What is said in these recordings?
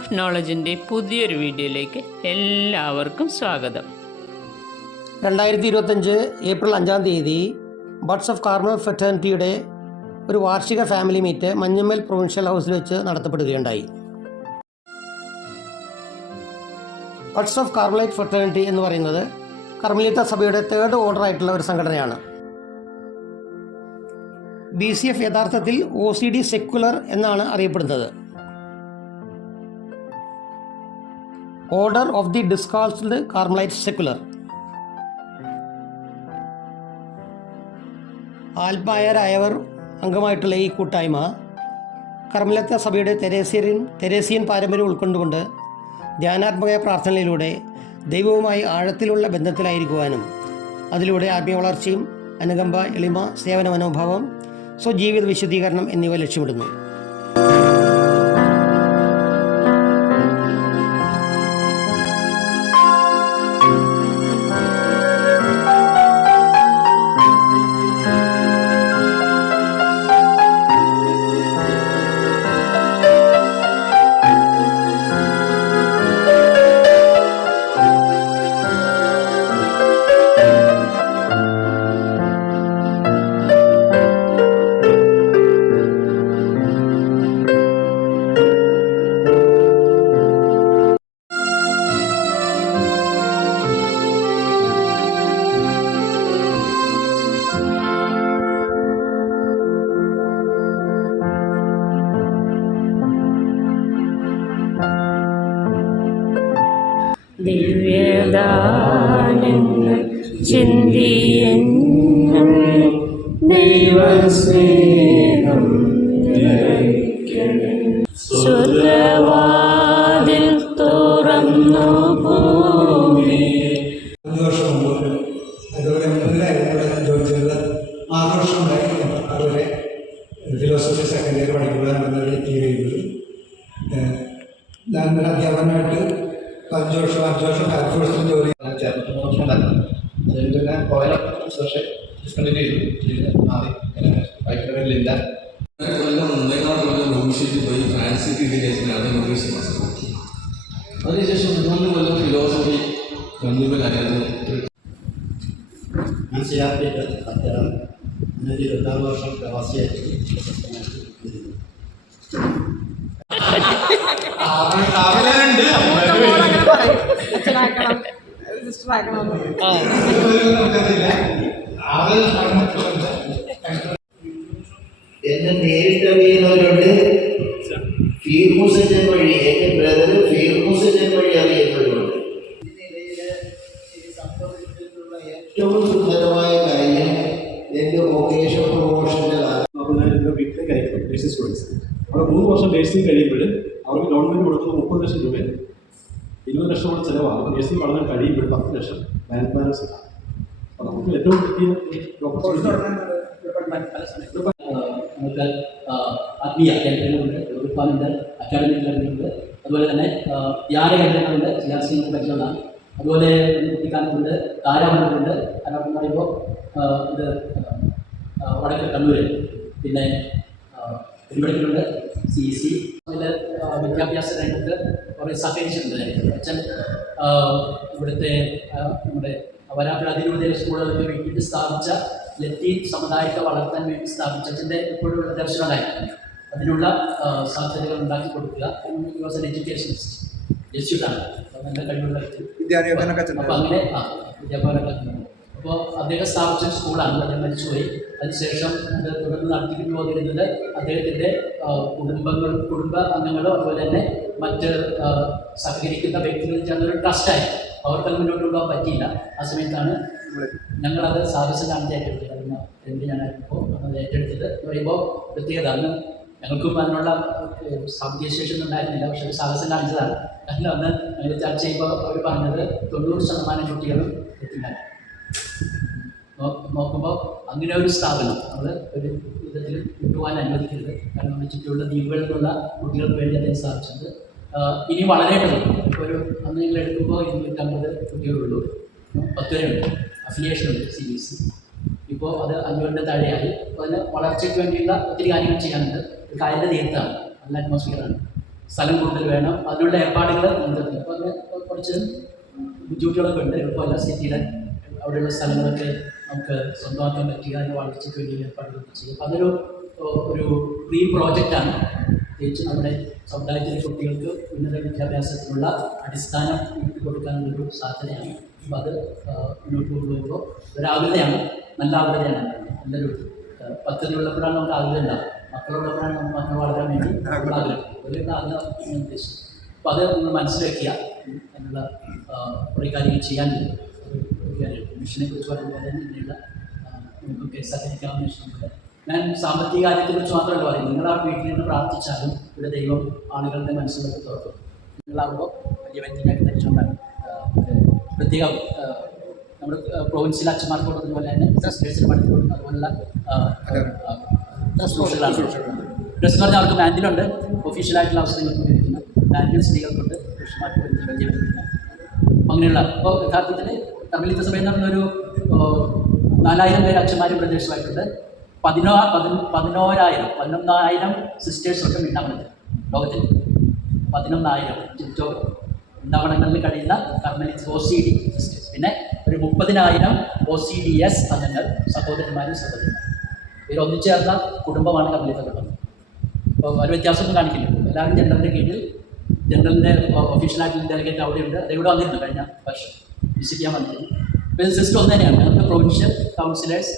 Of നോളജിന്റെ പുതിയൊരു വീഡിയോയിലേക്ക് എല്ലാവർക്കും സ്വാഗതം. രണ്ടായിരത്തി ഇരുപത്തഞ്ച് ഏപ്രിൽ അഞ്ചാം തീയതി ബഡ്സ് ഓഫ് കാർമൽ ഫെറ്റേണിറ്റിയുടെ ഒരു വാർഷിക ഫാമിലി മീറ്റ് മഞ്ഞമ്മൽ പ്രൊവിൻഷ്യൽ ഹൗസിൽ വെച്ച് നടത്തപ്പെടുകയുണ്ടായി. ബഡ്സ് ഓഫ് കാർമലൈറ്റ് ഫെറ്റേണിറ്റി എന്ന് പറയുന്നത് കർമ്മലീത്ത സഭയുടെ തേർഡ് ഓർഡർ ആയിട്ടുള്ള ഒരു സംഘടനയാണ്. ബി സി എഫ് യഥാർത്ഥത്തിൽ ഒ സി ഡി സെക്കുലർ എന്നാണ് അറിയപ്പെടുന്നത്. Order of the discalced Carmelite secular ആത്മായരായവർ അംഗമായിട്ടുള്ള ഈ കൂട്ടായ്മ കർമ്മലത്ത സഭയുടെ തെരേസ്യൻ തെരേസ്യൻ പാരമ്പര്യം ഉൾക്കൊണ്ടുകൊണ്ട് ധ്യാനാത്മക പ്രാർത്ഥനയിലൂടെ ദൈവവുമായി ആഴത്തിലുള്ള ബന്ധത്തിലായിരിക്കുവാനും അതിലൂടെ ആത്മീയ വളർച്ചയും അനുകമ്പ എളിമ സേവന മനോഭാവം സ്വജീവിത വിശദീകരണം എന്നിവ ലക്ഷ്യമിടുന്നു. ഇരുപത്താറ് വർഷം പ്രവാസിയായിട്ട് എന്നെ നേരിട്ട് നമുക്ക് ഏറ്റവും കിട്ടിയ നമുക്ക് ആത്മീയ കേന്ദ്രങ്ങളുണ്ട് ഉറുപ്പാനുണ്ട് അക്കാഡമിക് കേന്ദ്രങ്ങളുണ്ട് അതുപോലെ തന്നെ ധ്യാന കേന്ദ്രങ്ങളുണ്ട് ചിയാസി നമുക്ക് പരിശോധന അതുപോലെ കുട്ടിക്കാനത്തുണ്ട് താരാമണ്ഡലമുണ്ട് താരാമണ്ഡലം എന്ന് പറയുമ്പോൾ ഇത് വടക്കൻ കണ്ണൂർ പിന്നെ തിരുവനന്തപുരത്തുണ്ട് സി സി. അതിൽ വിദ്യാഭ്യാസ രംഗത്ത് കുറേ സഹകരിച്ചിട്ടുണ്ട് അച്ഛൻ ഇവിടുത്തെ നമ്മുടെ വരാപ്പുഴ അതിരൂപതയിലെ സ്കൂളുകൾക്ക് വേണ്ടിയിട്ട് സ്ഥാപിച്ച ലത്തീൻ സമുദായത്തെ വളർത്താൻ വേണ്ടി സ്ഥാപിച്ച അച്ഛന്റെ എപ്പോഴുള്ള ദർശനമായിരുന്നു അതിനുള്ള സാധ്യതകൾ ഉണ്ടാക്കി കൊടുക്കുക. വാസ് എൻ എഡ്യൂക്കേഷനിസ്റ്റ് ജസ്റ്റിട്ടാണ് അപ്പം നല്ല കഴിവുള്ള അപ്പോൾ അങ്ങനെ ആ വിദ്യാഭ്യാസം അപ്പോൾ അദ്ദേഹം സ്ഥാപിച്ച സ്കൂളാണ്. അദ്ദേഹം മരിച്ചുപോയി. അതിനുശേഷം അത് തുടർന്ന് നടത്തിക്കൊണ്ട് പോന്നിരുന്നത് അദ്ദേഹത്തിന്റെ കുടുംബങ്ങൾ കുടുംബ അംഗങ്ങളോ അതുപോലെ തന്നെ മറ്റ് സഹകരിക്കുന്ന വ്യക്തികൾ ചേർന്നൊരു ട്രസ്റ്റായി. അവർക്കത് മുന്നോട്ട് കൊണ്ടുപോകാൻ പറ്റിയില്ല. ആ സമയത്താണ് ഞങ്ങളത് സാഹസം കാണിച്ച് ഏറ്റെടുത്തത് അന്ന് ഞാൻ ഇപ്പോൾ അത് ഏറ്റെടുത്തത് എന്ന് പറയുമ്പോൾ പ്രത്യേകത അന്ന് ഞങ്ങൾക്കും അതിനുള്ള സാമ്പത്തിക ശേഷി ഉണ്ടായിരുന്നില്ല. പക്ഷെ ഒരു സാഹസം കാണിച്ചതാണ്. കാരണം അന്ന് ഞങ്ങൾ ചർച്ച ചെയ്യുമ്പോൾ അവർ പറഞ്ഞത് തൊണ്ണൂറ് ശതമാനം കുട്ടികളും എത്തില്ല നോക്കുമ്പോൾ അങ്ങനെ ഒരു സ്ഥാപനം നമ്മൾ ഒരു വിധത്തിൽ കിട്ടുവാൻ അനുവദിക്കരുത്. കാരണം നമ്മുടെ ചുറ്റുമുള്ള ദ്വീപുകളിലുള്ള കുട്ടികൾക്ക് വേണ്ടി അദ്ദേഹം സ്ഥാപിച്ചത് ആഹ് ഇനി വളരെ ഒരു അന്ന് നിങ്ങൾ എടുക്കുമ്പോൾ ഇരുന്നൂറ്റമ്പത് കുട്ടികളുള്ളൂ. പത്ത് പേരുണ്ട് അഫിലിയേഷൻ ഉണ്ട് സി ബി സി ഇപ്പോൾ അത് അഞ്ഞൂറിന്റെ താഴെയായി. അപ്പോൾ അതിന് വളർച്ചയ്ക്ക് വേണ്ടിയുള്ള ഒത്തിരി കാര്യങ്ങൾ ചെയ്യാനുണ്ട്. ഒരു കായലിന്റെ തീർത്താണ് നല്ല അറ്റ്മോസ്ഫിയറാണ് സ്ഥലം കൂടുതൽ വേണം. അതിനുള്ള ഏർപ്പാടുകൾ ഉണ്ട് അപ്പോൾ അതിന് കുറച്ച് ബുദ്ധിമുട്ടുകളൊക്കെ ഉണ്ട്. എളുപ്പമല്ല സിറ്റിയിലെ അവിടെയുള്ള സ്ഥലങ്ങളൊക്കെ നമുക്ക് സ്വന്തമാക്കാൻ പറ്റുക അതിന് വളർച്ചയ്ക്ക് വേണ്ടി ഏർപ്പാടുകളൊക്കെ ചെയ്യും. അപ്പോൾ അതൊരു ഒരു പ്രീ പ്രോജക്റ്റാണ് പ്രത്യേകിച്ച് നമ്മുടെ സമുദായത്തിലെ കുട്ടികൾക്ക് ഉന്നത വിദ്യാഭ്യാസത്തിനുള്ള അടിസ്ഥാനം കൊടുക്കാനുള്ളൊരു സാധ്യതയാണ് അപ്പോൾ അത് മുന്നോട്ട് കൊണ്ടുപോകുമ്പോൾ ഒരു നല്ല ആഗ്രഹമാണ്. നല്ലൊരു പദ്ധതി നമുക്ക് ആഗ്രഹം ഉണ്ടാവും മക്കളുള്ളപ്പോഴാണ് നമുക്ക് മക്കൾ വളരാൻ വേണ്ടി ആഗ്രഹം. ആഗ്രഹം ഞാൻ ഉദ്ദേശിച്ചത് അപ്പോൾ അത് നിങ്ങൾ മനസ്സിലാക്കിയ എന്നുള്ള കുറേ കാര്യങ്ങൾ ചെയ്യാനുണ്ട് ഒരു മിഷനെ കുറിച്ച് പറയുമ്പോൾ തന്നെ ഇങ്ങനെയുള്ള നമുക്ക് സഹകരിക്കാവുന്ന വിഷയമുണ്ട് ഞാൻ സാമ്പത്തിക കാര്യത്തെക്കുറിച്ച് മാത്രമല്ല പറയും നിങ്ങൾ ആ വീട്ടിൽ നിന്ന് പ്രാർത്ഥിച്ചാലും ഇവിടെ ദൈവം ആളുകളുടെ മനസ്സിലൊക്കെ തുറക്കും. നിങ്ങളാകുമ്പോൾ വലിയ വ്യക്തിയാക്കി ധരിച്ചുകൊണ്ടാണ് പ്രത്യേകം നമ്മുടെ പ്രൊവിൻസിൽ അച്ഛന്മാർക്ക് കൊടുക്കുന്നതുപോലെ തന്നെ സിസ്റ്റേഴ്സിന് പഠിച്ചു കൊടുക്കുന്ന അതുപോലുള്ള ഡ്രസ് എന്ന് പറഞ്ഞാൽ അവർക്ക് ബാങ്കിലുണ്ട് ഒഫീഷ്യലായിട്ടുള്ള അവസരങ്ങൾക്ക് കൊണ്ടിരിക്കുന്നു ബാങ്കിൽ സ്ത്രീകൾക്കുണ്ട്. പുരുഷന്മാർക്ക് വലിയ അങ്ങനെയുള്ള അപ്പോൾ യഥാർത്ഥത്തിൽ കർമ്മലിത്ത സഭയിൽ നിന്നൊരു നാലായിരം പേര് അച്ഛന്മാരും പ്രദേശമായിട്ടുണ്ട് പതിനോ പതി പതിനോരായിരം പതിനൊന്നായിരം സിസ്റ്റേഴ്സ് ഒക്കെ ഉണ്ടാവുന്നത് ലോകത്തിൽ. പതിനൊന്നായിരം ചുറ്റോ ഉണ്ടാവണങ്ങളിൽ കഴിയുന്ന കർമ്മലി ഒ സി ഡി സിസ്റ്റേഴ്സ് പിന്നെ ഒരു മുപ്പതിനായിരം ഒ സി ഡി എസ് അംഗങ്ങൾ സഹോദരന്മാരും സഹോദരന്മാരും ഇവരൊന്നിച്ചു ചേർന്ന കുടുംബമാണ് കർമ്മലിത്ത കുടുംബം അപ്പോൾ ഒരു വ്യത്യാസമൊന്നും കാണിക്കില്ല. എല്ലാവരും ജനറലിന്റെ കീഴിൽ ജനറലിന്റെ ഒഫീഷ്യലായിട്ടുള്ള ഡെലിഗേറ്റ് അവിടെയുണ്ട്. അത് ഇവിടെ വന്നിരുന്നു കഴിഞ്ഞ വർഷം. വിസിറ്റ് ചെയ്യാൻ വന്നിരുന്നു. അപ്പോൾ ഇത് സിസ്റ്റം ഒന്ന് തന്നെയാണ്. ഞങ്ങൾക്ക് പ്രൊവിൻഷ്യൽ കൗൺസിലേഴ്സ്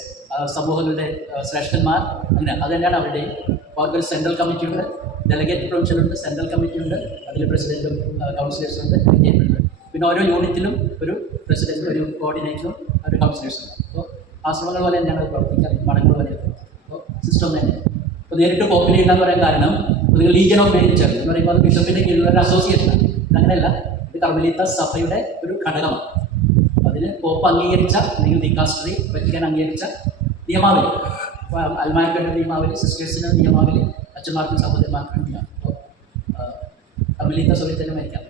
സമൂഹങ്ങളുടെ ശ്രേഷ്ഠന്മാർ. അങ്ങനെ അത് തന്നെയാണ് അപ്പോൾ അവർക്കൊരു സെൻട്രൽ കമ്മിറ്റി ഉണ്ട് ഡെലിഗേറ്റ് പ്രൊവിൻഷ്യൽ ഉണ്ട് സെൻട്രൽ കമ്മിറ്റി ഉണ്ട് അതിൽ പ്രസിഡന്റും കൗൺസിലേഴ്സും ഉണ്ട് ഉണ്ട് പിന്നെ ഓരോ യൂണിറ്റിലും ഒരു പ്രസിഡന്റും ഒരു കോർഡിനേറ്ററും ഒരു കൗൺസിലേഴ്സും. ഉണ്ട് അപ്പോൾ ആശ്രമങ്ങൾ പോലെ തന്നെയാണ് പ്രവർത്തിക്കുക മഠങ്ങൾ പോലെ. അപ്പോൾ സിസ്റ്റം തന്നെ. അപ്പോൾ നേരിട്ട് പോപ്പുലർ എന്ന് പറയാൻ കാരണം നിങ്ങൾ ലീഗൻ ഓഫ് മേനേജർ എന്ന് പറയുമ്പോൾ അത് ബിഷപ്പിന്റെ കീഴിലുള്ള ഒരു അസോസിയേഷനാണ് അങ്ങനെയല്ല ഇത് കർമ്മലീത്ത സഭയുടെ ഒരു ഘടകമാണ്. അതിന് പോപ്പ് അംഗീകരിച്ച അല്ലെങ്കിൽ ദിക്കാസ്ട്രി വറ്റിക്കാൻ അംഗീകരിച്ച നിയമാവലി. അപ്പോൾ അൽമായക്കയുടെ നിയമാവലി സിസ്റ്റേഴ്സിന്റെ നിയമാവലി അച്ഛന്മാർക്കും സഹോദരന്മാർക്കും വേണ്ടിയാണ് അപ്പോൾ കർമ്മലീത്ത സഭയിൽ തന്നെ മരിക്കാം.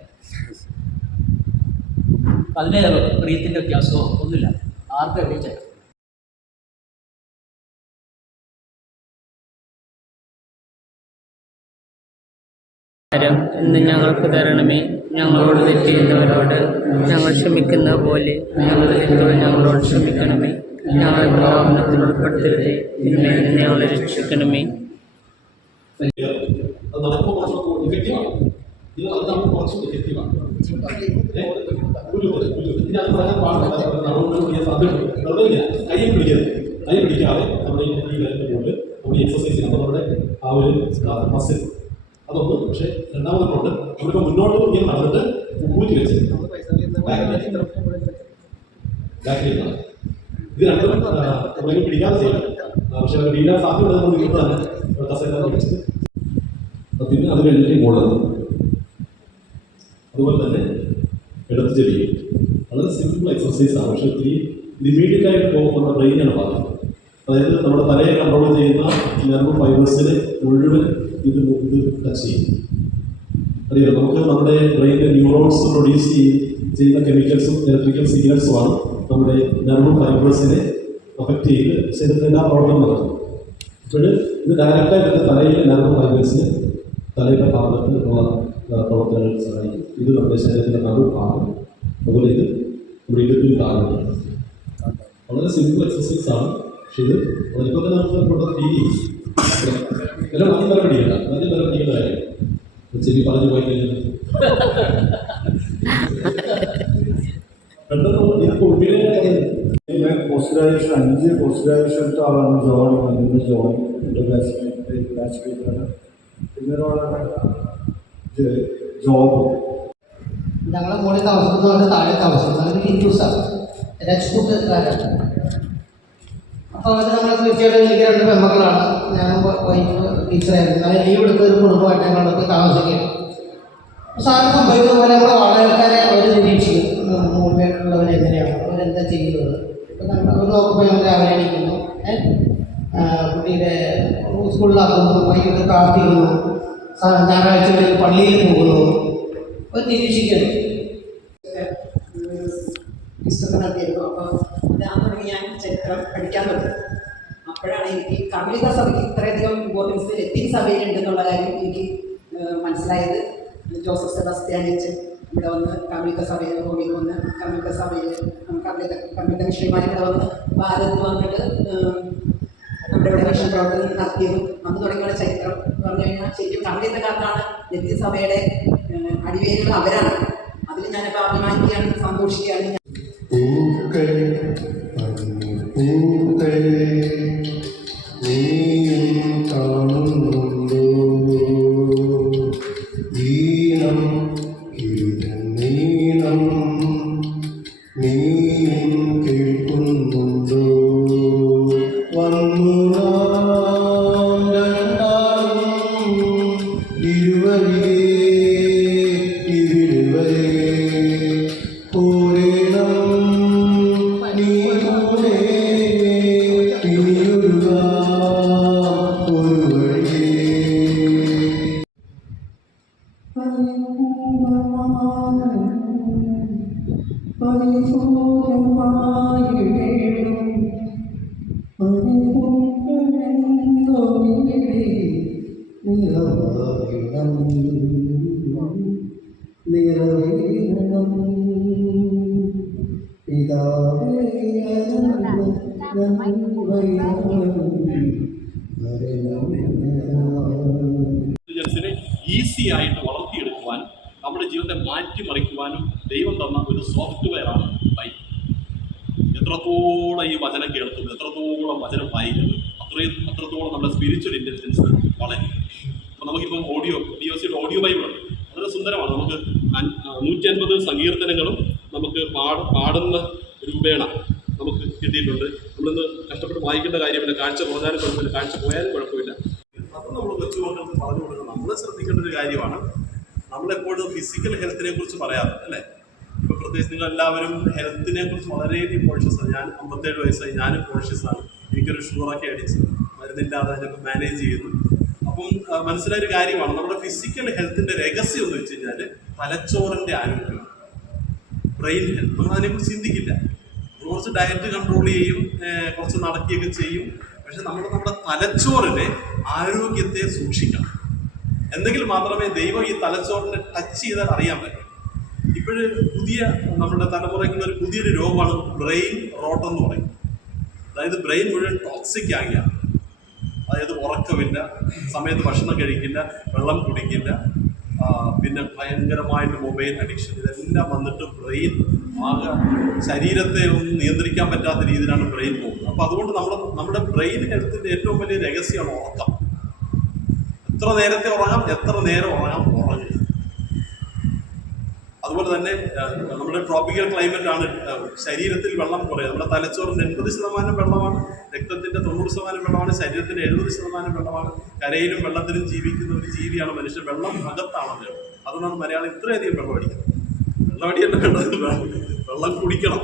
അപ്പം അതിന് പ്രീത്തിന്റെ വ്യത്യാസമോ? ഒന്നുമില്ല. ആർക്കും എവിടെയും ചേരാം എന്ന് ഞങ്ങൾക്ക് തരണമേ. ഞങ്ങളോട് തെറ്റ് ചെയ്യുന്നവരോട് ഞങ്ങൾ ക്ഷമിക്കുന്ന പോലെ ഞങ്ങളുടെ തെറ്റുകൾ ഞങ്ങളോട് ക്ഷമിക്കണമേ. ഞങ്ങൾ പ്രലോഭനത്തിൽ ഉൾപ്പെടുത്തരുതേ തിന്മയിൽ നിന്ന് ഞങ്ങളെ രക്ഷിക്കണമേ കൈ പിടിക്കാതെ നമ്മുടെ ഈ കൊണ്ട് നമ്മുടെ എക്സസൈസ് നമ്മുടെ ആ ഒരു മസിൽ അതൊന്നും പക്ഷേ രണ്ടാമതൊന്നുണ്ട് നമ്മളിപ്പോൾ മുന്നോട്ട് ഇങ്ങനെ നടന്നിട്ട് ഊറ്റി വെച്ച് ബാക്കിലേക്ക് ഇത് രണ്ടും നമ്മളെ പിടിക്കാതെ ചെയ്യണം. പക്ഷെ അത് വീഴാൻ വീട്ടിൽ തന്നെ കസേര അപ്പൊ പിന്നെ അത് കഴിഞ്ഞിട്ട് മുകളിൽ അതുപോലെ തന്നെ ഇടത്ത് ചെവി വളരെ സിമ്പിൾ എക്സർസൈസ് ആണ്. പക്ഷെ ഒത്തിരി ലിമിറ്റഡ് ആയിട്ട് പോകുമ്പോൾ നമ്മുടെ ബ്രെയിനാണ് ബാധിക്കുന്നത് അതായത് നമ്മുടെ തലയെ കൺട്രോൾ ചെയ്യുന്ന നെർവ് ഫൈബേഴ്സിന് മുഴുവൻ ഇത് ഇത് ടച്ച് ചെയ്യും. അറിയാലോ നമുക്ക് നമ്മുടെ ബ്രെയിനിലെ ന്യൂറോൺസ് പ്രൊഡ്യൂസ് ചെയ്യുന്ന കെമിക്കൽസും ഇലക്ട്രിക്കൽ സിഗ്നൽസുമാണ് നമ്മുടെ നെർവ് ഫൈബേഴ്സിനെ അഫക്റ്റ് ചെയ്ത് ശരീരത്തിന്റെ ആ പ്രോബ്ലം നടക്കും. അപ്പോൾ ഇത് ഡയറക്റ്റായിട്ട് എന്റെ തലയിലെ നെർവ് ഫൈബേഴ്സിന് തലയുടെ ഭാഗത്ത് ഉള്ള പ്രവർത്തനങ്ങൾ സഹായിക്കും. ഇത് നമ്മുടെ ശരീരത്തിന്റെ നടു ഭാഗം അതുപോലെ ഇത് നമ്മുടെ ഇടുപ്പിൽ താഴെ വളരെ സിമ്പിൾ എക്സസൈസ് ആണ്. പക്ഷേ ഇത് അതിപ്പോൾ തന്നെ നമുക്ക് ഇവിടെ ഫീൽ എല്ലാം തല പിടിക്കണ്ട ആദ്യം കാര്യം ചെവി പറഞ്ഞു പോയി കഴിഞ്ഞാൽ എടുത്ത ആളാണ് ജോൺ അതിന്റെ ജോൺ എന്റെ ബാച്ച് ബാച്ച് പേപ്പറാണ് പിന്നെ ഒരാളാണ് ജോബ്. ഞങ്ങളെ മുകളിൽ താമസിക്കുന്നവരുടെ താഴെ താമസിക്കുന്നത് ഹിന്ദുസാണ് രജ്പൂട്ടുകാരാണ് അപ്പോൾ അവർ നമ്മൾ തീർച്ചയായിട്ടും എനിക്ക് രണ്ട് പെൺമക്കളാണ്. ഞാൻ വൈഫ് ടീച്ചറായിരുന്നു ഞാൻ ലീവ് എടുത്ത ഒരു കുടുംബമായിട്ട് ഞങ്ങളൊക്കെ താമസിക്കുകയാണ്. അപ്പോൾ സാറ് സംഭവിക്കുന്ന പോലെ നമ്മൾ വാടകക്കാരെ അവർ നിരീക്ഷിക്കും. മുകളിലുള്ളവർ എങ്ങനെയാണ്? അവരെന്താ ചെയ്യുന്നത്? നോക്കുമ്പോൾ? ആ, കുട്ടിയുടെ സ്കൂളിലാക്കുന്നു വൈകിട്ട് പ്രാർത്ഥിക്കുന്നു ഞായറാഴ്ചകളിൽ പള്ളിയിൽ പോകുന്നു. അപ്പം നിരീക്ഷിക്കുന്നു. പുസ്തകം നടത്തിയിരുന്നു അപ്പോൾ ഞാൻ തുടങ്ങി ഞാൻ ചരിത്രം പഠിക്കാൻ തുടങ്ങി. അപ്പോഴാണ് എനിക്ക് കർമ്മിക സഭയ്ക്ക് ഇത്രയധികം ഇമ്പോർട്ടൻസ് ലത്തീൻ സഭയിലുണ്ടെന്നുള്ള കാര്യം എനിക്ക് മനസ്സിലായത്. ജോസഫ് സെബാസ്റ്റ്യാനിച്ച് ഇവിടെ വന്ന് കമ്മ്യൂണിക്ക സഭയിൽ ഭൂമിയിൽ വന്ന് കമ്മ്യൂണിക്ക സഭയിൽ കമ്മ്യൂണിക്ക മിഷന്മാർ ഇവിടെ വന്ന് ഭാരത് വന്നിട്ട് നമ്മുടെ ഇവിടെ മിഷൻ പ്രവർത്തനം നടത്തിയതും. അന്ന് തുടങ്ങിയുള്ള ചരിത്രം എന്ന് പറഞ്ഞു കഴിഞ്ഞാൽ ശരിക്കും കമ്മ്യൂണിത്തക്കാർക്കാണ് ലഭ്യസഭയുടെ അടിവേരുകൾ അവരാണ്. അതിൽ ഞാനിപ്പോൾ അഭിമാനിക്കുകയാണ് സന്തോഷിക്കുകയാണ്. നിറവേണം പിതാവേ ഇന്റലിജൻസിനെ ഈസി ആയിട്ട് വളർത്തിയെടുക്കുവാനും നമ്മുടെ ജീവിതത്തെ മാറ്റിമറിക്കുവാനും ദൈവം തന്ന ആണ്. ബൈബിൾ എത്രത്തോളം ഈ വചനം കേൾക്കുന്നു എത്രത്തോളം വചനം വായിക്കുന്നു അത്രയും അത്രത്തോളം നമ്മുടെ സ്പിരിച്വൽ ഇന്റലിജൻസ് വളരെ. അപ്പോൾ നമുക്കിപ്പം ഓഡിയോ ബി ഒ സിയുടെ ഓഡിയോ ബൈബിൾ വളരെ സുന്ദരമാണ്. നമുക്ക് നൂറ്റി അൻപത് സങ്കീർത്തനങ്ങളും നമുക്ക് പാട പാടുന്ന രൂപേണ നമുക്ക് കിട്ടിയിട്ടുണ്ട്. നമ്മളിന്ന് കഷ്ടപ്പെട്ട് വായിക്കേണ്ട കാര്യമില്ല. കാഴ്ച കുറഞ്ഞാലും കുഴപ്പമില്ല. കാഴ്ച പോയാലും കുഴപ്പമില്ല. അപ്പം നമ്മൾ കൊച്ചുമക്കൾക്ക് പറഞ്ഞു കൊടുക്കുന്നത് നമ്മൾ ശ്രദ്ധിക്കേണ്ട ഒരു കാര്യമാണ്. നമ്മളെപ്പോഴും ഫിസിക്കൽ ഹെൽത്തിനെ കുറിച്ച് പറയാറ് അല്ലേ? പ്രത്യേകിച്ച് നിങ്ങൾ എല്ലാവരും ഹെൽത്തിനെ കുറിച്ച് വളരെയധികം കോൺഷ്യസ് ആണ്. ഞാൻ അമ്പത്തേഴ് വയസ്സായി. ഞാനും കോൺഷ്യസ് ആണ്. എനിക്കൊരു ഷുഗറൊക്കെ അടിച്ച് മരുന്നില്ലാതെ അതിനൊക്കെ മാനേജ് ചെയ്യുന്നു. അപ്പം മനസ്സിലായൊരു കാര്യമാണ്. നമ്മുടെ ഫിസിക്കൽ ഹെൽത്തിന്റെ രഹസ്യം എന്ന് വെച്ച് കഴിഞ്ഞാൽ തലച്ചോറിന്റെ ആരോഗ്യം. ബ്രെയിൻ ഹെൽത്ത് നമ്മൾ അതിനെക്കുറിച്ച് ചിന്തിക്കില്ല. കുറച്ച് ഡയറ്റ് കൺട്രോൾ ചെയ്യും കുറച്ച് നടക്കുകയൊക്കെ ചെയ്യും. പക്ഷെ നമ്മൾ നമ്മുടെ തലച്ചോറിന്റെ ആരോഗ്യത്തെ സൂക്ഷിക്കണം. എന്തെങ്കിലും മാത്രമേ ദൈവം ഈ തലച്ചോറിനെ ടച്ച് ചെയ്താൽ അറിയാൻ പറ്റൂ. ഇപ്പോഴ് പുതിയ നമ്മുടെ തലമുറയ്ക്കുള്ള ഒരു പുതിയൊരു രോഗമാണ് ബ്രെയിൻ റോട്ട് എന്ന് പറയും അതായത് ബ്രെയിൻ മുഴുവൻ ടോക്സിക് ആകുകയാണ് അതായത് ഉറക്കമില്ല സമയത്ത് ഭക്ഷണം കഴിക്കില്ല വെള്ളം കുടിക്കില്ല പിന്നെ ഭയങ്കരമായിട്ട് മൊബൈൽ അഡിക്ഷൻ ഇതെല്ലാം വന്നിട്ട് ബ്രെയിൻ ആകെ ശരീരത്തെ ഒന്നും നിയന്ത്രിക്കാൻ പറ്റാത്ത രീതിയിലാണ് ബ്രെയിൻ പോകുന്നത്. അപ്പോൾ അതുകൊണ്ട് നമ്മുടെ നമ്മുടെ ബ്രെയിൻ ഹെൽത്തിന്റെ ഏറ്റവും വലിയ രഹസ്യമാണ് ഉറക്കം. എത്ര നേരത്തെ ഉറങ്ങാം എത്ര നേരം ഉറങ്ങാം ഉറങ്ങുക അതുപോലെ തന്നെ നമ്മുടെ ട്രോപ്പിക്കൽ ക്ലൈമറ്റ് ആണ് ശരീരത്തിൽ വെള്ളം കുറയുക. നമ്മുടെ തലച്ചോറിന് എൺപത് ശതമാനം വെള്ളമാണ് രക്തത്തിന്റെ തൊണ്ണൂറ് ശതമാനം വെള്ളമാണ് ശരീരത്തിന് എഴുപത് ശതമാനം വെള്ളമാണ്. കരയിലും വെള്ളത്തിലും ജീവിക്കുന്ന ഒരു ജീവിയാണ് മനുഷ്യൻ. വെള്ളം അകത്താണത് അതുകൊണ്ടാണ് മലയാളം ഇത്രയധികം വെള്ളം അടിക്കുന്നത് വെള്ളം അടിയല്ല വെള്ളം- വെള്ളം കുടിക്കണം.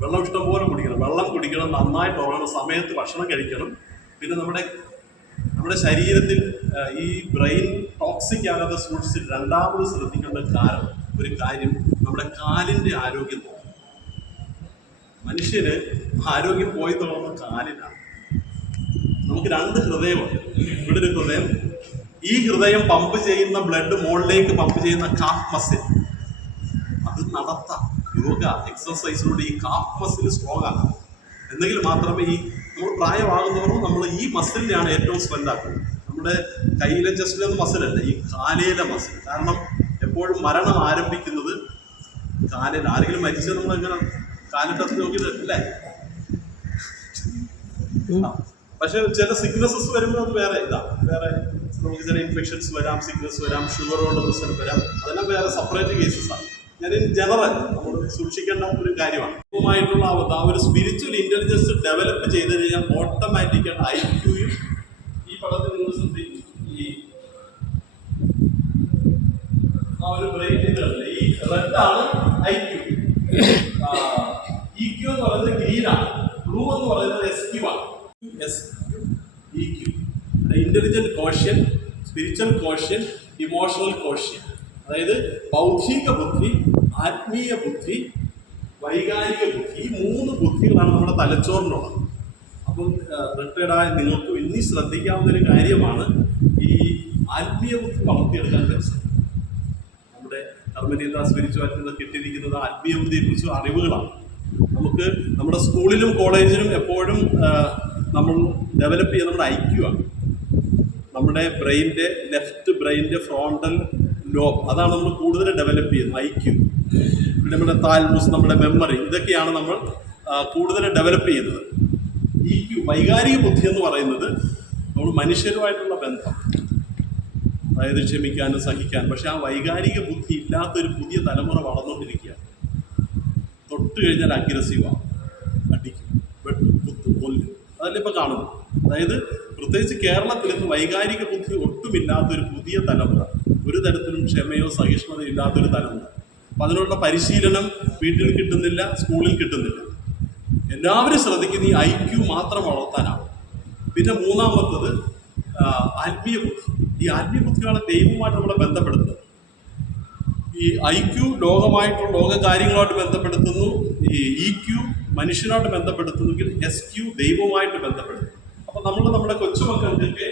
വെള്ളം ഇഷ്ടംപോലെ കുടിക്കണം. വെള്ളം കുടിക്കണം നന്നായിട്ട് ഉറങ്ങണം സമയത്ത് ഭക്ഷണം കഴിക്കണം. പിന്നെ നമ്മുടെ നമ്മുടെ ശരീരത്തിൽ ഈ ബ്രെയിൻ ടോക്സിക് ആകാതെ സൂക്ഷിച്ച് രണ്ടാമത് ശ്രദ്ധിക്കേണ്ട കാരണം ഒരു കാര്യം നമ്മുടെ കാലിന്റെ ആരോഗ്യം തോന്നും മനുഷ്യന് ആരോഗ്യം പോയി തുടങ്ങുന്ന കാലിനാണ് നമുക്ക് രണ്ട് ഹൃദയമുണ്ട്. ഇവിടെ ഒരു ഹൃദയം. ഈ ഹൃദയം പമ്പ് ചെയ്യുന്ന ബ്ലഡ് മുകളിലേക്ക് പമ്പ് ചെയ്യുന്ന കാഫ് മസിൽ അത് നടത്താം. യോഗ എക്സസൈസിലൂടെ ഈ കാഫ് മസിൽ സ്ട്രോങ് ആക്കാം എന്നെങ്കിൽ മാത്രമേ ഈ നമ്മൾ പ്രായമാകുന്നവരും നമ്മൾ ഈ മസിലിനെയാണ് ഏറ്റവും സ്ട്രെങ്ത് ആക്കുന്നത്. നമ്മുടെ കയ്യിലെ ചെസ്റ്റിലെ മസിലല്ല ഈ കാലയിലെ മസിൽ കാരണം എപ്പോഴും മരണം ആരംഭിക്കുന്നത് കാലിൽ ആരെങ്കിലും മരിച്ചത് നമ്മൾ എങ്ങനെ കാലിന്റെ അത് നോക്കി ആ. പക്ഷെ ചില സിക്നസസ് വരുമ്പോൾ അത് വേറെ ഇതാ വേറെ നമുക്ക് ചില ഇൻഫെക്ഷൻസ് വരാം സിക്നസ് വരാം ഷുഗർ കൊണ്ട് പ്രശ്നം വരാം അതെല്ലാം വേറെ സെപ്പറേറ്റ് കേസസ് ആണ് ഞാൻ ഇൻ ജനറൽ നമ്മൾ സൂക്ഷിക്കേണ്ട ഒരു കാര്യമാണ്. ആ ഒരു സ്പിരിച്വൽ ഇന്റലിജൻസ് ഡെവലപ്പ് ചെയ്ത് കഴിഞ്ഞാൽ ഓട്ടോമാറ്റിക്കായിട്ട് ഐ ക്യൂയും ഈ പടത്തിൽ നിങ്ങൾ ശ്രദ്ധിക്കും ഈ ആ ഒരു ബ്രെയിൻ ഇതല്ലേ ഈ റെഡ് ആണ് ഐ ക്യൂ ഇ ക്യൂ എന്ന് പറയുന്നത് ഗ്രീൻ ആണ്. ബ്ലൂ എന്ന് പറയുന്നത് എസ് ക്യു ആണ്. S E Q intelligent quotient spiritual quotient emotional quotient അതായത് ബൗദ്ധിക ബുദ്ധി ആത്മീയ ബുദ്ധി വൈകാരിക ബുദ്ധി ഈ മൂന്ന് ബുദ്ധികളാണ് നമ്മുടെ തലച്ചോറിനുള്ളത്. അപ്പം റിട്ടയർഡായ നിങ്ങൾക്ക് ഇനി ശ്രദ്ധിക്കാവുന്ന ഒരു കാര്യമാണ് ഈ ആത്മീയ ബുദ്ധി വളർത്തിയെടുക്കാൻ പറ്റും കർമ്മനീത സ്പിരിച്വാലിറ്റി നിന്ന് കിട്ടിയിരിക്കുന്നത് ആത്മീയബുദ്ധിയെ ബുദ്ധിയെക്കുറിച്ച് അറിവുകളാണ്. നമുക്ക് നമ്മുടെ സ്കൂളിലും കോളേജിലും എപ്പോഴും നമ്മൾ ഡെവലപ്പ് ചെയ്യുന്ന നമ്മുടെ ഐക്യുവാണ് നമ്മുടെ ബ്രെയിന്റെ ലെഫ്റ്റ് ബ്രെയിന്റെ ഫ്രോണ്ടൽ ലോബ് അതാണ് നമ്മൾ കൂടുതൽ ഡെവലപ്പ് ചെയ്യുന്നത് ഐക്യു നമ്മുടെ താൽമൂസ് നമ്മുടെ മെമ്മറി ഇതൊക്കെയാണ് നമ്മൾ കൂടുതൽ ഡെവലപ്പ് ചെയ്യുന്നത്. ഈ വൈകാരിക ബുദ്ധി എന്ന് പറയുന്നത് നമ്മൾ മനുഷ്യരുമായിട്ടുള്ള ബന്ധം. അതായത് ക്ഷമിക്കാനും സഹിക്കാനും. പക്ഷെ ആ വൈകാരിക ബുദ്ധി ഇല്ലാത്തൊരു പുതിയ തലമുറ വളർന്നുകൊണ്ടിരിക്കുകയാണ്. തൊട്ട് കഴിഞ്ഞാൽ അഗ്രസീവാണ് അടിക്കും വെട്ടും കുത്തും കൊല്ലും. അതല്ല ഇപ്പോൾ കാണുന്നു അതായത് പ്രത്യേകിച്ച് കേരളത്തിൽ ഇന്ന് വൈകാരിക ബുദ്ധി ഒട്ടുമില്ലാത്തൊരു പുതിയ തലമുറ. ഒരു തരത്തിലും ക്ഷമയോ സഹിഷ്ണുതയോ ഇല്ലാത്തൊരു തലമുറ. അപ്പം അതിനുള്ള പരിശീലനം വീട്ടിൽ കിട്ടുന്നില്ല സ്കൂളിൽ കിട്ടുന്നില്ല. എല്ലാവരും ശ്രദ്ധിക്കുന്ന ഈ ഐ ക്യു മാത്രം വളർത്താനാണ് പിന്നെ മൂന്നാമത്തത് ആത്മീയ ബുദ്ധി. ഈ ആത്മീയ ബുദ്ധിയാണ് ദൈവവുമായിട്ട് നമ്മളെ ബന്ധപ്പെടുത്തുന്നത് ഈ ഐ ക്യു ലോകമായിട്ടുള്ള ലോക കാര്യങ്ങളുമായിട്ട് ബന്ധപ്പെടുത്തുന്നു. ഈ ഇ ക്യു മനുഷ്യനായിട്ട് ബന്ധപ്പെടുത്തുന്നെങ്കിൽ എസ് ക്യു ദൈവവുമായിട്ട് ബന്ധപ്പെടുത്തുന്നു അപ്പോൾ നമ്മൾ നമ്മുടെ കൊച്ചുമക്കൾക്കൊക്കെ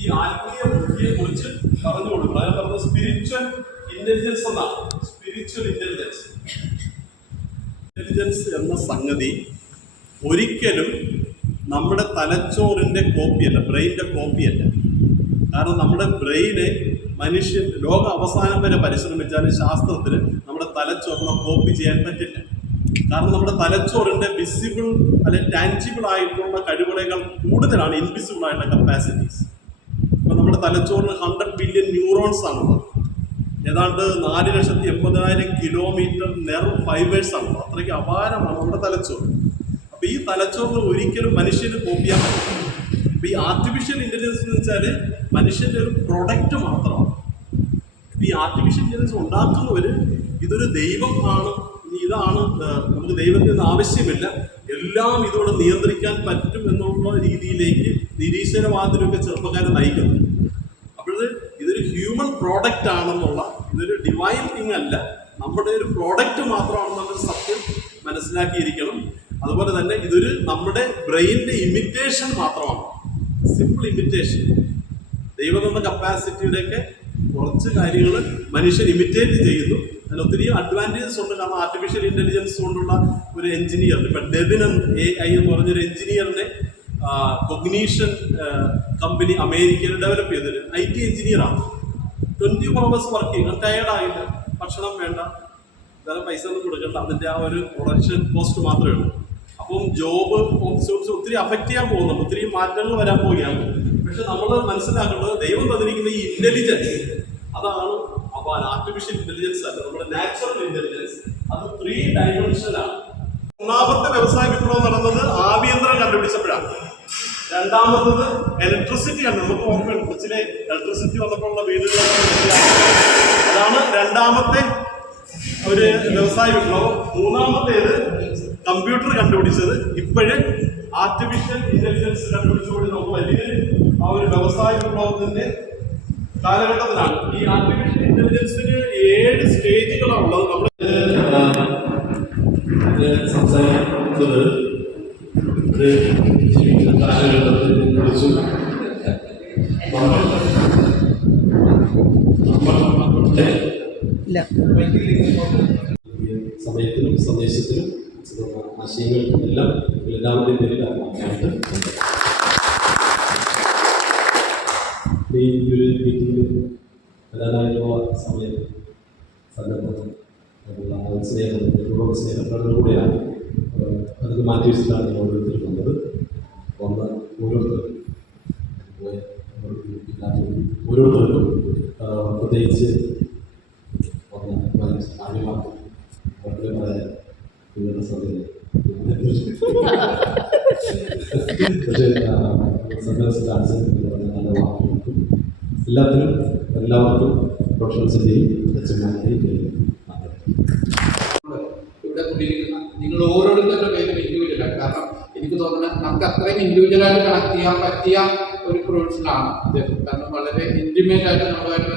ഈ ആത്മീയ ബുദ്ധിയെ കുറിച്ച് പറഞ്ഞു കൊടുക്കണം. അതായത് പറഞ്ഞ സ്പിരിച്വൽ ഇന്റലിജൻസ് എന്നാണ്. സ്പിരിച്വൽ ഇന്റലിജൻസ് ഇന്റലിജൻസ് എന്ന സംഗതി ഒരിക്കലും നമ്മുടെ തലച്ചോറിന്റെ കോപ്പിയല്ല ബ്രെയിനിന്റെ കോപ്പിയല്ല കാരണം നമ്മുടെ ബ്രെയിന് മനുഷ്യൻ ലോക അവസാനം വരെ പരിശ്രമിച്ചാലും ശാസ്ത്രത്തിന് നമ്മുടെ തലച്ചോറിനെ കോപ്പി ചെയ്യാൻ പറ്റില്ല. കാരണം നമ്മുടെ തലച്ചോറിന്റെ വിസിബിൾ അല്ലെ ടാൻജിബിൾ ആയിട്ടുള്ള കഴിവുകളേക്കാൾ കൂടുതലാണ് ഇൻവിസിബിൾ ആയിട്ടുള്ള കപ്പാസിറ്റീസ് ഇപ്പം നമ്മുടെ തലച്ചോറിന് ഹൺഡ്രഡ് ബില്യൺ ന്യൂറോൺസ് ആണുള്ളത്. ഏതാണ്ട് നാല് ലക്ഷത്തി എൺപതിനായിരം കിലോമീറ്റർ നെർവ് ഫൈബേഴ്സ് ആണ് അത്രയ്ക്ക് അപാരമാണ് നമ്മുടെ തലച്ചോറ്. അപ്പോൾ ഈ തലച്ചോറിന് ഒരിക്കലും മനുഷ്യന് കോപ്പി പറ്റില്ല. അപ്പോൾ ഈ ആർട്ടിഫിഷ്യൽ ഇന്റലിജൻസ് എന്ന് വെച്ചാൽ മനുഷ്യന്റെ ഒരു പ്രൊഡക്റ്റ് മാത്രമാണ്. ഈ ആർട്ടിഫിഷ്യൽ ഇന്റലിജൻസ് ഉണ്ടാക്കുന്നവര് ഇതൊരു ദൈവം ആണ്. ഇതാണ് നമുക്ക് ദൈവത്തിൽ നിന്ന് ആവശ്യമില്ല. എല്ലാം ഇതോടെ നിയന്ത്രിക്കാൻ പറ്റും എന്നുള്ള രീതിയിലേക്ക് നിരീശ്വരവാദത്തിലൊക്കെ ചെറുപ്പക്കാരെ നയിക്കുന്നു. അപ്പോഴത് ഇതൊരു ഹ്യൂമൻ പ്രോഡക്റ്റ് ആണെന്നുള്ള ഇതൊരു ഡിവൈൻ തിങ് അല്ല. നമ്മുടെ ഒരു പ്രോഡക്റ്റ് മാത്രമാണെന്നുള്ള സത്യം മനസ്സിലാക്കിയിരിക്കണം. അതുപോലെ തന്നെ ഇതൊരു നമ്മുടെ ബ്രെയിനിന്റെ ഇമിറ്റേഷൻ മാത്രമാണ്. സിമ്പിൾ ഇമിറ്റേഷൻ ദൈവം എന്ന കപ്പാസിറ്റിയുടെയൊക്കെ കുറച്ച് കാര്യങ്ങൾ മനുഷ്യൻ ഇമിറ്റേറ്റ് ചെയ്യുന്നു. അതിൽ ഒത്തിരി അഡ്വാന്റേജസ് ഉണ്ട്. കാരണം ആർട്ടിഫിഷ്യൽ ഇന്റലിജൻസ് കൊണ്ടുള്ള ഒരു എഞ്ചിനീയർ ഇപ്പം ഡെബിൻ എ ഐ എന്ന് പറഞ്ഞൊരു എഞ്ചിനീയറിനെ കൊഗ്നീഷൻ കമ്പനി അമേരിക്കയിൽ ഡെവലപ്പ് ചെയ്തത് ഐ ടി എഞ്ചിനീയറാണ് ട്വന്റി ഫോർ അവേഴ്സ് വർക്ക് ചെയ്യും. ടയേർഡായില്ല ഭക്ഷണം വേണ്ട. വേറെ പൈസ ഒന്നും കൊടുക്കണ്ട. അതിന്റെ ആ ഒരു പ്രൊഡക്ഷൻ കോസ്റ്റ് മാത്രമേ ഉള്ളൂ. അപ്പം ജോബ് ഓപ്ഷൻസ് ഒത്തിരി അഫക്റ്റ് ചെയ്യാൻ പോകുന്നുണ്ട്. ഒത്തിരി മാറ്റങ്ങൾ വരാൻ പോവുകയാണ്. പക്ഷെ നമ്മൾ മനസ്സിലാക്കേണ്ടത് ദൈവം തന്നിരിക്കുന്ന ഈ ഇന്റലിജൻസ് അതാണ്. അപ്പോൾ ആർട്ടിഫിഷ്യൽ ഇന്റലിജൻസ് അല്ല. നമ്മുടെ നാച്ചുറൽ ഇന്റലിജൻസ് അത് ത്രീ ഡയമെൻഷനാണ് ഒന്നാമത്തെ വ്യവസായ വിപ്ലവം നടന്നത് ആഭ്യന്തരം കണ്ടുപിടിച്ചപ്പോഴാണ്. രണ്ടാമത്തത് ഇലക്ട്രിസിറ്റിയാണ് നമുക്ക് ഓർമ്മയുണ്ട് കൊച്ചിലെ ഇലക്ട്രിസിറ്റി വന്നപ്പോഴുള്ള വീടുകൾ അതാണ് രണ്ടാമത്തെ ഒരു വ്യവസായ വിപ്ലവം. മൂന്നാമത്തേത് കമ്പ്യൂട്ടർ കണ്ടുപിടിച്ചത് ഇപ്പോഴും ആർട്ടിഫിഷ്യൽ ഇന്റലിജൻസ് കണ്ടുപിടിച്ചുകൊണ്ട് നമുക്ക് വലിയ ആ ഒരു വ്യവസായ വിപ്ലവത്തിന്റെ കാലഘട്ടത്തിലാണ്. ഈ ആർട്ടിഫിഷ്യൽ ഇന്റലിജൻസിന് ഏഴ് സ്റ്റേജുകളാണ് ഉള്ളത് നമ്മൾ സംസാരിക്കുന്നത് കാലഘട്ടത്തെ കുറിച്ചും നമ്മൾ ആശയങ്ങൾക്കും എല്ലാം എല്ലാവരുടെയും പേരിൽ അറിയിക്കാനായിട്ട് ഈ ഒരു മീറ്റിംഗിൽ വരാനായിട്ടുള്ള സമയം സന്ദർഭം സ്നേഹം ഒരുപാട് സ്നേഹത്തോടുകൂടിയാണ് അത് മാറ്റി വെച്ചിട്ടാണ് നിങ്ങൾ ഓരോരുത്തർ വന്നത്. വന്ന് ഓരോരുത്തർ ഓരോരുത്തർക്കും പ്രത്യേകിച്ച് വന്ന് ആദ്യമാക്കും വളരെ പറയാൻ നിങ്ങളുടെ സമയം പക്ഷേ വാക്കുകൾക്കും എല്ലാത്തിനും എല്ലാവർക്കും പ്രൊഫഷണൽസിന്റെയും നിങ്ങൾ ഓരോരുത്തരുടെ പേരും ഇൻഡിവിജ്വലാണ് കാരണം എനിക്ക് തോന്നുന്നത് നമുക്ക് അത്രയും ഇൻഡിവിജ്വലായിട്ട് കണക്ട് ചെയ്യാൻ പറ്റിയ ഒരു പ്രൊഫഷനാണ് അദ്ദേഹം കാരണം വളരെ ഇന്റിമേറ്റ് ആയിട്ട് നമ്മളുമായിട്ട്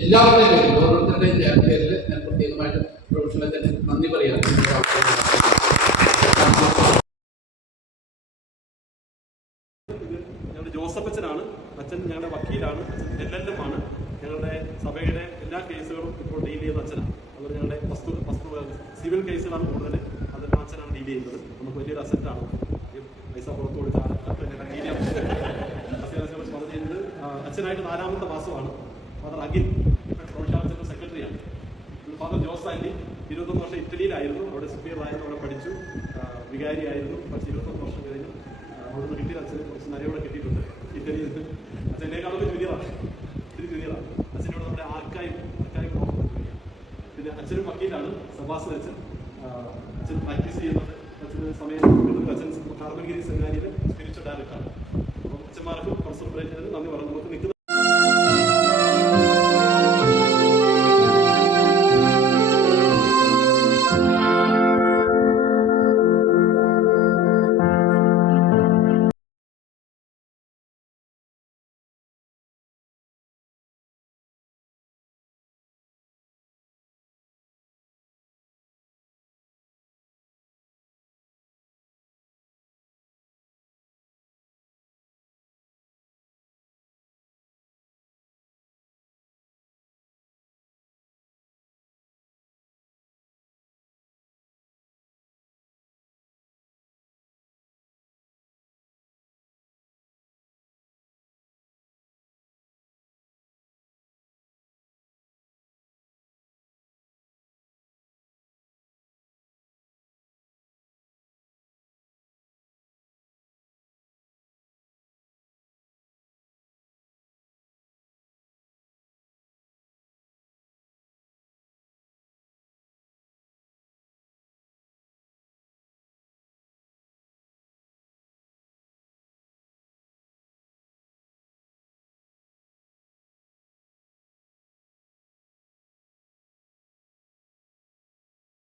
എല്ലാവരുടെയും ഓരോരുത്തരുടെയും പേരിൽ ഞാൻ പ്രത്യേകമായിട്ട് പ്രൊഫഷണൽ നന്ദി പറയാം ഞങ്ങളുടെ ജോസഫ് അച്ഛനാണ് അച്ഛൻ ഞങ്ങളുടെ വക്കീലാണ് അച്ഛൻ എൽ എൽ എം ആണ് ഞങ്ങളുടെ സഭയുടെ എല്ലാ കേസുകളും ഇപ്പോൾ ഡീൽ ചെയ്യുന്ന അച്ഛനാണ്. അതുപോലെ ഞങ്ങളുടെ വസ്തു വസ്തു സിവിൽ കേസുകളാണ് കൂടുതൽ. അതെല്ലാം അച്ഛനാണ് ഡീൽ ചെയ്യുന്നത്. നമുക്ക് വലിയൊരു അസറ്റാണ് പൈസ പുറത്തു കൊടുത്താൽ ഡീൽ ചെയ്യാൻ അച്ഛനായിട്ട് നാലാമത്തെ മാസമാണ്. ഫാദർ അഖിൽ പ്രൊഫഷണൽ സെക്രട്ടറിയാണ് ഫാദർ ജോസ് ആൻഡി ഇരുപത്തൊന്ന് വർഷം ഇറ്റലിയിലായിരുന്നു. അവിടെ സുപ്പീറിയറായിരുന്നു അവിടെ പഠിച്ചു. വികാരിയായിരുന്നു പക്ഷേ ഇരുപത്തൊന്ന്